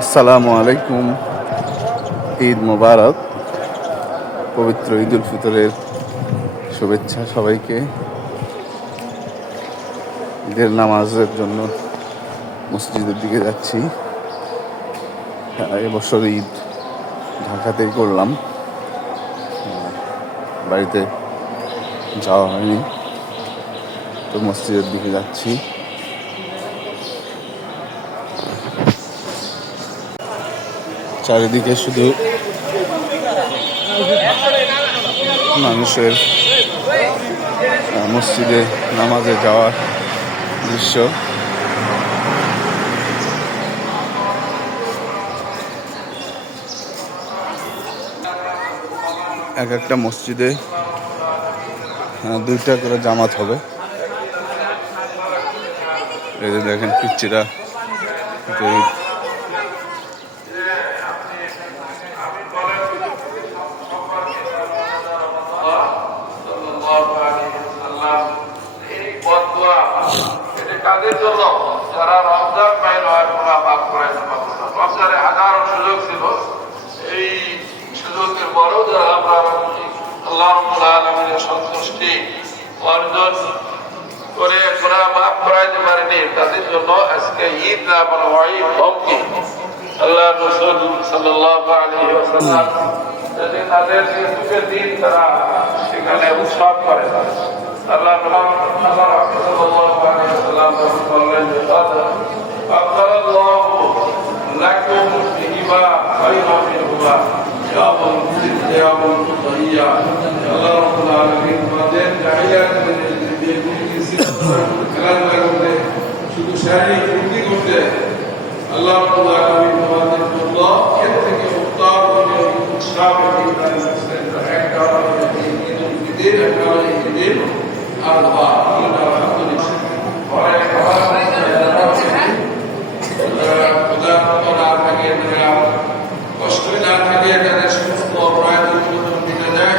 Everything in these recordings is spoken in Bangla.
আসসালামু আলাইকুম। ঈদ মোবারক। পবিত্র ঈদ উল ফিতরের শুভেচ্ছা সবাইকে। ঈদের নামাজের জন্য মসজিদের দিকে যাচ্ছি। এবছর ঈদ ঢাকাতেই করলাম, বাড়িতে যাওয়া হয়নি, তো মসজিদের দিকে যাচ্ছি। চারিদিকে শুধু মানুষের মসজিদে নামাজে যাওয়ার দৃশ্য। এক একটা মসজিদে 2টা করে জামাত হবে। এই যে দেখেন পিচ্চিরা তাদের জন্য যারা রমজান পাইল আর গুনাহ মাফ করে রমজানে হাজারো সুযোগ ছিল, এই সুযোগের পরেও যারা আমরা আল্লাহ রাব্বুল আলামিনের সন্তুষ্টি অর্জন করে গুনাহ মাফ করাইতে পারেনি, তাদের জন্য আজকে ঈদ না বলা হয় ভক্তি। আল্লাহ রাসূল সাল্লাল্লাহু আলাইহি ওয়াসাল্লাম যদি তাদের সুযোগের দিন তারা সেখানে উৎসব করে। আল্লাহ সাল্লাল্লাহু আলাইহি ওয়াসাল্লাম বললেন যে আল্লাহু লাকুম বিহিমা খায়রাম মিনহুমা ইয়াবুল তাইয়া। আল্লাহ রাব্বুল আলামিন আমাদের জাহিলিয়াতের যে খেলাধুলা করতে, শুধু শারীরিক ফুর্তি করতে, আল্লাহ রাব্বুল আলামিন আমাদের জন্য এর থেকে উত্তম উৎসব একটা ঈদুল ফিতর, একটা ঈদুল আযহা। আলহামদুলিল্লাহ কষ্ট না থাকে, তাদের সমস্ত অপরাধগুলো মিটে যায়।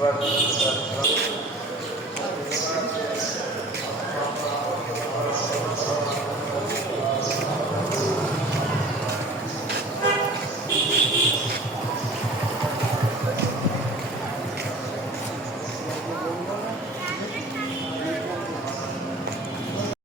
Gracias.